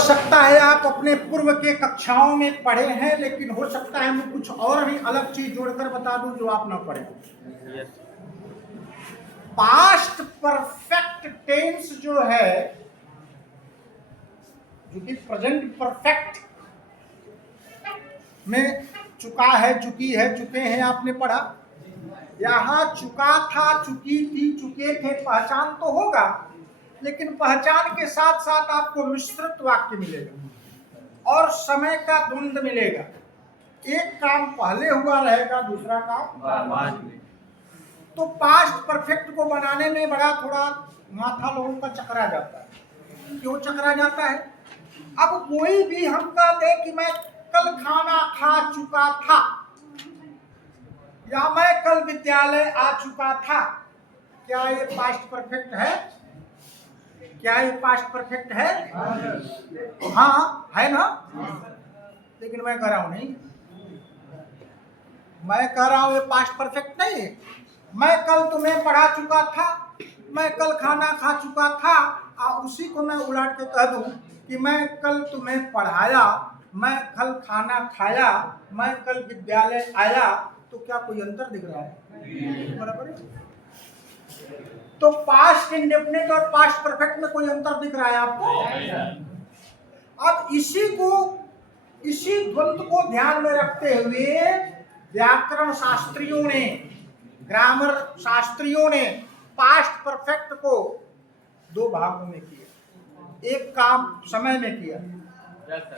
हो सकता है आप अपने पूर्व के कक्षाओं में पढ़े हैं, लेकिन हो सकता है मैं कुछ और भी अलग चीज जोड़कर बता दूं जो आप ना पढ़े। पास्ट परफेक्ट टेंस जो है, जो कि प्रेजेंट परफेक्ट में चुका है, चुकी है, चुके हैं, आपने पढ़ा। यहां चुका था, चुकी थी, चुके थे, पहचान तो होगा, लेकिन पहचान के साथ साथ आपको मिश्रित वाक्य मिलेगा और समय का द्वंद मिलेगा। एक काम पहले हुआ रहेगा, दूसरा काम बाद में। तो पास्ट परफेक्ट को बनाने में बड़ा थोड़ा माथा लोगों का चकरा जाता है। क्यों चकरा जाता है? अब कोई भी हम कहते हैं कि मैं कल खाना खा चुका था या मैं कल विद्यालय आ चुका था, क्या ये पास्ट परफेक्ट है? क्या ये पास्ट परफेक्ट है? हाँ है ना। लेकिन मैं कह रहा हूं नहीं, मैं कह रहा हूं ये पास्ट परफेक्ट नहीं है। मैं कल तुम्हें पढ़ा चुका था, मैं कल खाना खा चुका था, और उसी को मैं उलट के कह दूं कि मैं कल तुम्हें पढ़ाया, मैं कल खाना खाया, मैं कल विद्यालय आया, तो क्या कोई अंतर दिख रहा है? बराबर है। तो पास्ट इंडेफिनिट और पास्ट परफेक्ट में कोई अंतर दिख रहा है आपको? अब इसी द्वंद को ध्यान में रखते हुए व्याकरण शास्त्रियों ने, ग्रामर शास्त्रियों ने पास्ट परफेक्ट को दो भागों में किया। एक काम समय में किया,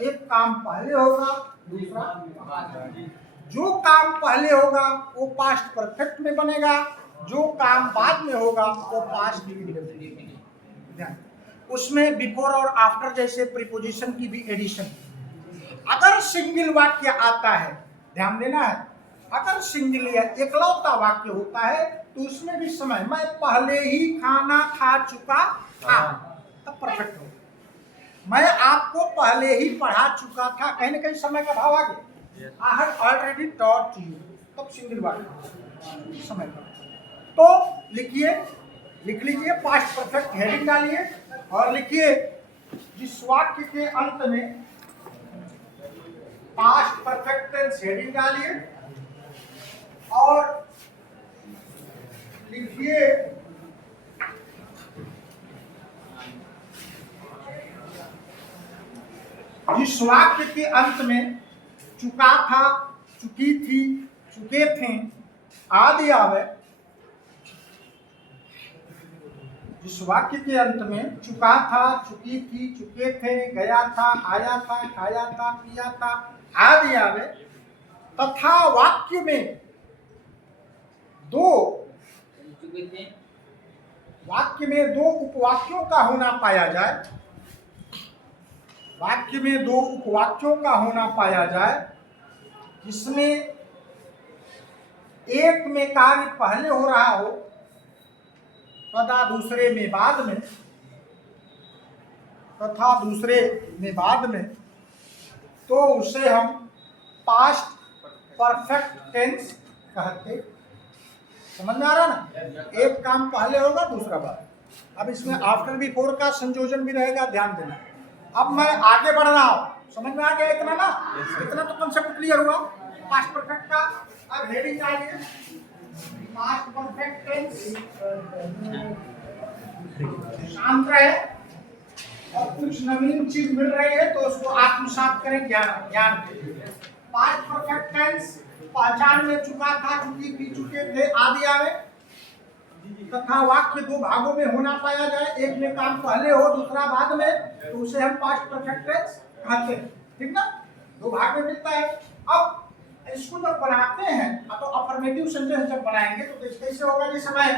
एक काम पहले होगा, दूसरा बाद में। जो काम पहले होगा वो पास्ट परफेक्ट में बनेगा, जो काम बाद में होगा वो पास्ट इंडेफिनिट। उसमें बिफोर और आफ्टर जैसे प्रीपोजिशन की भी एडिशन। अगर सिंगल वाक्य आता है, ध्यान देना है, अगर सिंगल या एकलौता वाक्य होता है तो उसमें भी समय, मैं पहले ही खाना खा चुका था, तब परफेक्ट हो। मैं आपको पहले ही पढ़ा चुका था, कहीं ना कहीं समय का भाव आ गया। I have already taught you, तब सिंगल वाक्य समय का। तो लिखिए, लिख लीजिए पास्ट परफेक्ट हेडिंग डालिए और लिखिए जिस वाक्य के अंत में पास्ट परफेक्ट टेंस हेडिंग डालिए और लिखिए जिस वाक्य के अंत में चुका था, चुकी थी, चुके थे आदि आवे। जिस वाक्य के अंत में चुका था, चुकी थी, चुके थे, गया था, आया था, खाया था, पिया था आदि आवे, तथा वाक्य में दो उपवाक्यों का होना पाया जाए, वाक्य में दो उपवाक्यों का होना पाया जाए, जिसमें एक में कार्य पहले हो रहा हो तथा दूसरे में बाद में, तो उसे हम पास्ट परफेक्ट टेंस कहते। समझ में आ रहा ना? एक काम पहले होगा, दूसरा बाद। अब इसमें आफ्टर बिफोर का संयोजन भी रहेगा, ध्यान देना। अब मैं आगे बढ़ रहा हूं, समझ में आ गया इतना ना? इतना तो कंसेप्ट क्लियर हुआ पास्ट परफेक्ट का। अब हेडिंग डालिए पास्ट परफेक्ट टेंस शांत रहे और कुछ नवीन चीज मिल रही है तो उसको आत्मसात करें ज्ञान के। पास्ट परफेक्ट टेंस पहचान में चुका था, चुकी थी, चुके थे आदि आवे, तथा वाक्य दो भागों में होना पाया जाए, एक में काम पहले हो, दूसरा बाद में, तो उसे हम पास्ट परफेक्ट टेंस कहते हैं। ठीक ना? दो भाग में मिलता है। अब इसको जब बनाते हैं तो अफर्मेटिव सेंटेंस जब बनाएंगे तो कैसे होगा? जैसे मैं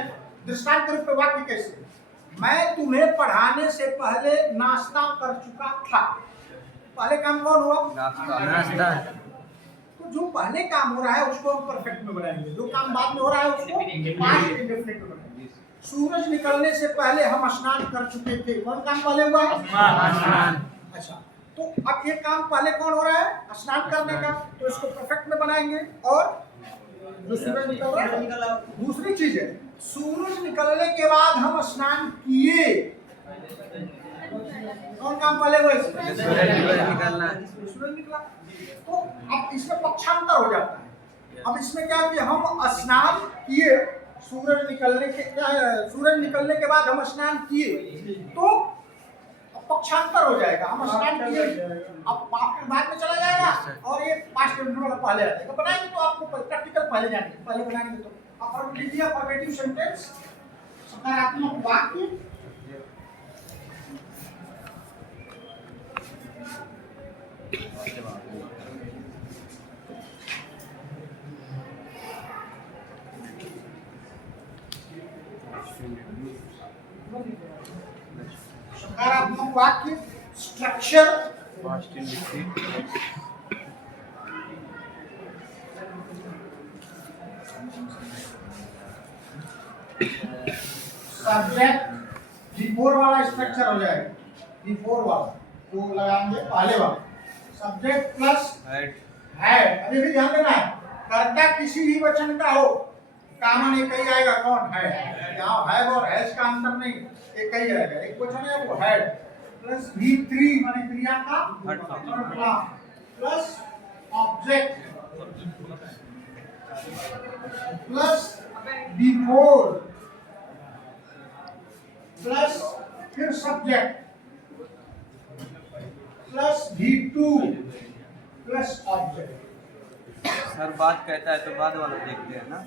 दृष्टांत के रूप में वाक्य कैसे, मैं तुम्हें पढ़ाने से पहले नाश्ता कर चुका था। पहले काम कौन हुआ? नाश्ता। तो जो पहले काम हो रहा है उसको हम परफेक्ट में बनाएंगे, जो काम बाद में हो रहा है उसको पास्ट इंडेफिनिट में बनाएंगे। सूरज निकलने से पहले हम स्नान कर चुके थे, कौन काम पहले हुआ है? स्नान। अच्छा, तो अब ये काम पहले कौन हो रहा है? स्नान करने का, तो इसको परफेक्ट में बनाएंगे। और जो सूरज निकल रहा है, दूसरी चीज है सूरज निकलने के बाद हम स्नान किए, कौन काम पहले हुआ इसमें? सूरज निकलना। सूरज निकला। तो अब इसमें पक्षांतर हो जाता है। अब इसमें क्या कि हम स्नान किए, सूरज निकलने के बाद हम स्नान किए तो पक्षांतर हो जाएगा। हम स्नान किए, अब बाद में चला जाएगा और ये 5 मिनट वाला पहले आ जाएगा। बनाएंगे तो आपको प्रैक्टिकल पहले जाएंगे, पहले बनाएंगे तो अब लीजिए अफर्मेटिव सेंटेंस, सकारात्मक वाक्य। सकारात्मक वाक्य स्ट्रक्चर, सब्जेक्ट बिफोर वाला स्ट्रक्चर हो जाएगा। बिफोर वाला वो लगाएंगे पहले वाला, सब्जेक्ट प्लस हेड। अभी भी ध्यान देना है, कर्ता किसी भी वचन का हो कॉमन एक ही आएगा, कौन है। यहाँ हैव और हैज का अंतर नहीं, एक ही आएगा। एक वचन है वो हेड प्लस V3 माने क्रिया का plus object plus before plus फिर subject plus V2 plus object. Sir बात कहता है तो बाद वाला देखते हैं ना।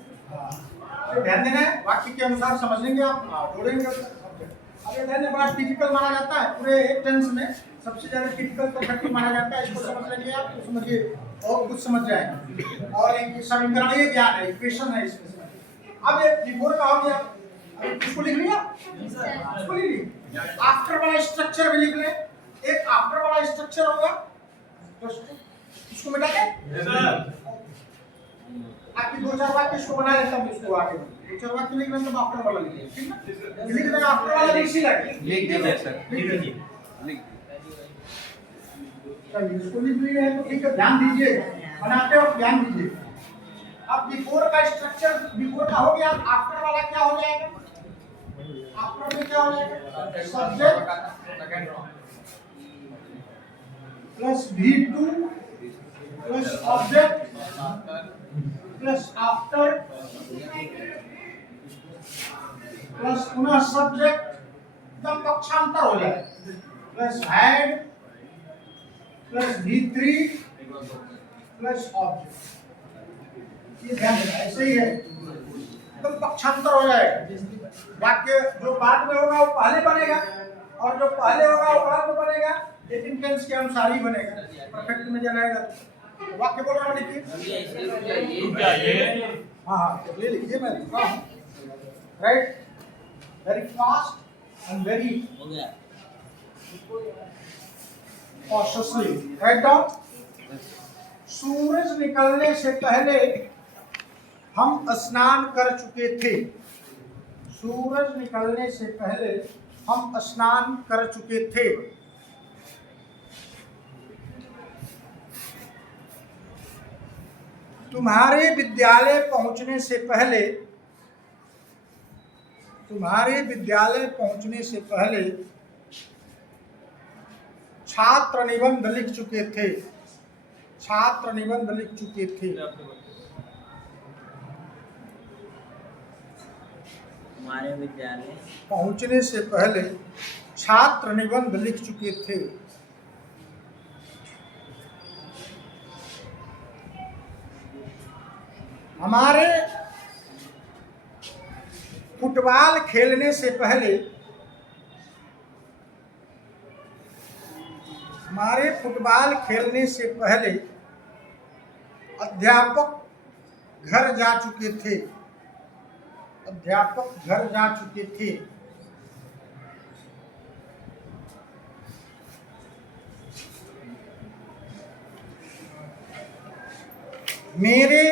तो ध्यान देना है, वाक्य के अनुसार समझ लेंगे आप, जोड़ेंगे। अब ये ध्यान बड़ा टिपिकल माना जाता है पूरे एक टेंस में, सबसे ज्यादा टिपिकल तो 30 माना जाता है। इसको समझ लेंगे आप तो समझिए और कुछ समझ जाएंगे। और एक समीकरण ये ज्ञान है, इक्वेशन है इसमें। अब ये बिफोर का हो गया, अब इसको लिख लिया, इसको लिख लिया। आफ्टर वाला स्ट्रक्चर भी लिख ले, एक आफ्टर वाला स्ट्रक्चर होगा तो इसको मिटा के आपकी 2-4 वाक्य इसको बना लेता हूं। इसको आगे 2-4 वाक्य लिख लेंगे तो आफ्टर वाला लिखिए, ठीक ना। लिख देना आफ्टर वाला भी इसी लगे, लिख दीजिए सर, लिख दीजिए। लिख चलिए इसको लिख लिए हैं तो ठीक है, ध्यान दीजिए, बनाते वक्त ध्यान दीजिए। अब बिफोर का स्ट्रक्चर, बिफोर का हो गया, आफ्टर वाला क्या हो जाएगा? आफ्टर में क्या हो जाएगा? Subject plus V2 plus object plus after plus पुनः सब्जेक्ट, एकदम पक्षांतर हो जाए, plus head plus V3 plus object. ये ध्यान देना, ऐसे ही है, एकदम पक्षांतर हो जाएगा। वाक्य जो बाद में होगा वो पहले बनेगा और जो पहले होगा वो बाद में बनेगा, लेकिन टेंस के अनुसार ही बनेगा। परफेक्ट में जाएगा। वाक्य बोल रहा हूँ, लिखिए। हाँ तो ले लीजिए, मैं लिख रहा हूँ। Right, very fast and very cautiously write down. सूरज निकलने से पहले हम स्नान कर चुके थे। सूरज निकलने से पहले हम स्नान कर चुके थे। तुम्हारे विद्यालय पहुंचने से पहले, तुम्हारे विद्यालय पहुंचने से पहले छात्र निबंध लिख चुके थे। छात्र निबंध लिख चुके थे। हमारे विद्यालय पहुंचने से पहले छात्र निबंध लिख चुके थे। हमारे फुटबॉल खेलने से पहले, हमारे फुटबॉल खेलने से पहले अध्यापक घर जा चुके थे। अध्यापक घर जा चुके थे। मेरे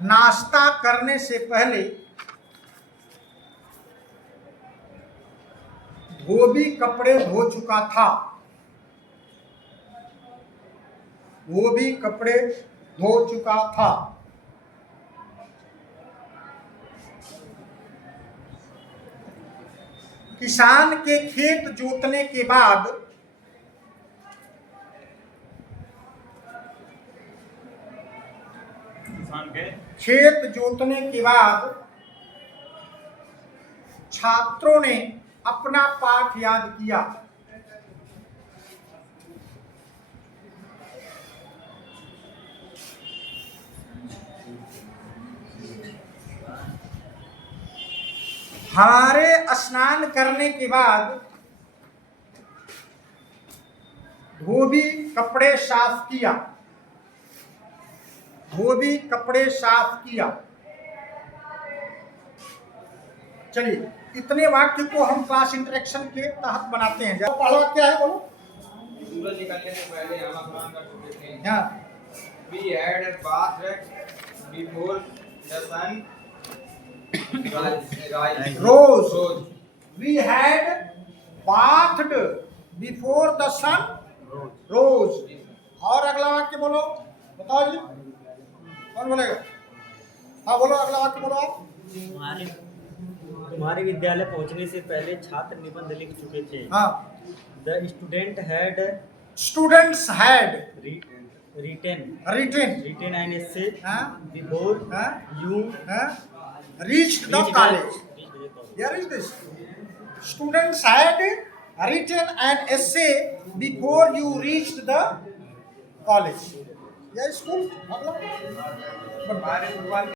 नाश्ता करने से पहले धोबी कपड़े धो चुका था। धोबी कपड़े धो चुका था। किसान के खेत जोतने के बाद खेत जोतने के बाद छात्रों ने अपना पाठ याद किया। हमारे स्नान करने के बाद धोबी कपड़े साफ किया। धोबी कपड़े साफ किया। चलिए, इतने वाक्य को हम क्लास इंटरेक्शन के तहत बनाते हैं। जब पढ़ो क्या है बोलो। सूरज निकलने से पहले हम स्नान कर चुके थे। हाँ, We had a bath before the sun rise. Rose. We had bathed before the sun rose. और अगला वाक्य बोलो, बताओ जी, कौन बोलेगा? हाँ बोलो, अगला वाक्य बोलो आप। तुम्हारे विद्यालय पहुंचने से पहले छात्र निबंध लिख चुके थे। हाँ, the students had written an essay हाँ, before हाँ, you हाँ, reached the reached college. the- Here is this. Students had written an essay before you reached the college. Yeah, school. हमारे फुटबॉल